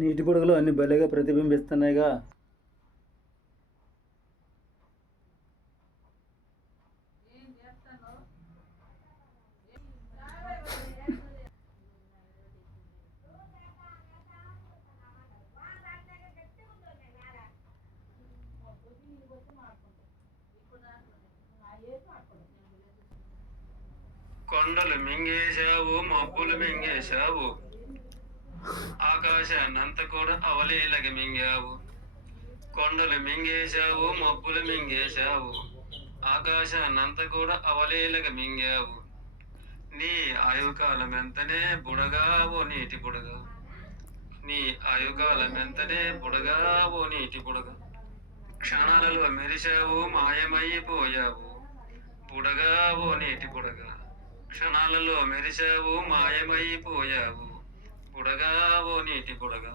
నీటి బుడగలు అన్ని భలేగా ప్రతిబింబిస్తున్నాయిగా. కొండలు మింగేశావు, మబ్బులు మింగేశావు, ఆకాశాన్నంత కూడా అవలీలగ మింగావు. కొండలు మింగేశావు, మబ్బులు మింగేశావు, ఆకాశాన్నంత కూడా అవలీలగ మింగావు. నీ ఆయుకాలం ఎంతనే బుడగావో నీటి బుడగ, నీ ఆయుకాలం ఎంతనే బుడగావో నీటి బుడగ. క్షణాలలో మెరిశావు, మాయమైపోయావు, బుడగావో నీటి బుడగ. క్షణాలలో మెరిశావు, మాయమైపోయావు, బుడగావో నీటి బుడగ.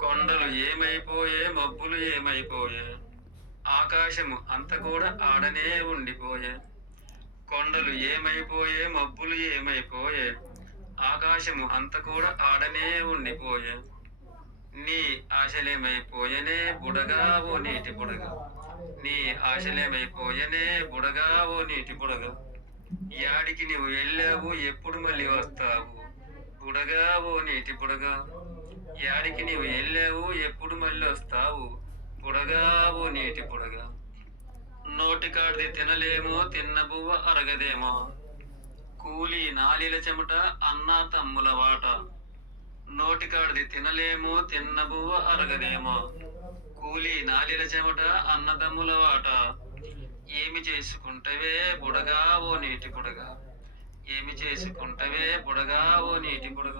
కొండలు ఏమైపోయే, మబ్బులు ఏమైపోయే, ఆకాశము అంత కూడా ఆడనే ఉండిపోయే. కొండలు ఏమైపోయే, మబ్బులు ఏమైపోయే, ఆకాశము అంత కూడా ఆడనే ఉండిపోయే. నీ ఆశలేమైపోయనే బుడగావో నీటి బుడగ, నీ ఆశలేమైపోయనే బుడగావో నీటి బుడగ. యాడికి నువ్వు వెళ్ళావు, ఎప్పుడు మళ్ళీ వస్తావు, బుడగావో నీటి బుడగ. యాడికి నువ్వు వెళ్ళావు, ఎప్పుడు మళ్ళీ వస్తావు, బుడగావో నీటి బుడగ. నోటికాడిది తినలేమో, తిన్న బువ్వ అరగదేమో, కూలి నాలిల చెమట అన్నా తమ్ముల వాట. నోటికాడిది తినలేమో, తిన్న బువ్వ అరగదేమో, కూలి నాలిల చెమట అన్నదమ్ముల వాట. ఏమి చేసుకుంటవే బుడగావో నీటి బుడగ, ఏమి చేసుకుంటవే బుడగావో నీటి బుడగ.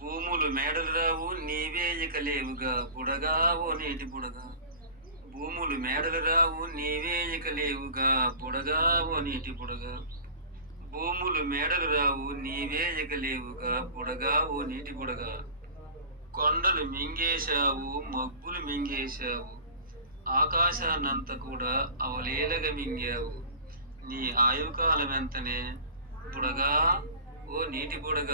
భూములు మేడలు రావు, నీవే ఇక లేవుగా, బుడగావో నీటి బుడగ. భూములు మేడలు రావు, నీవే ఇక లేవుగా, బుడగావో నీటి బుడగ. భూములు మేడలు రావు, నీవే ఇక లేవుగా, బుడగావో నీటి బుడగ. కొండలు మింగేశావు, మబ్బులు మింగేశావు, ఆకాశాన్నంత కూడా అవలీలగ మింగావు. నీ ఆయుకాలం ఎంతనే బుడగా ఓ నీటి బుడగ.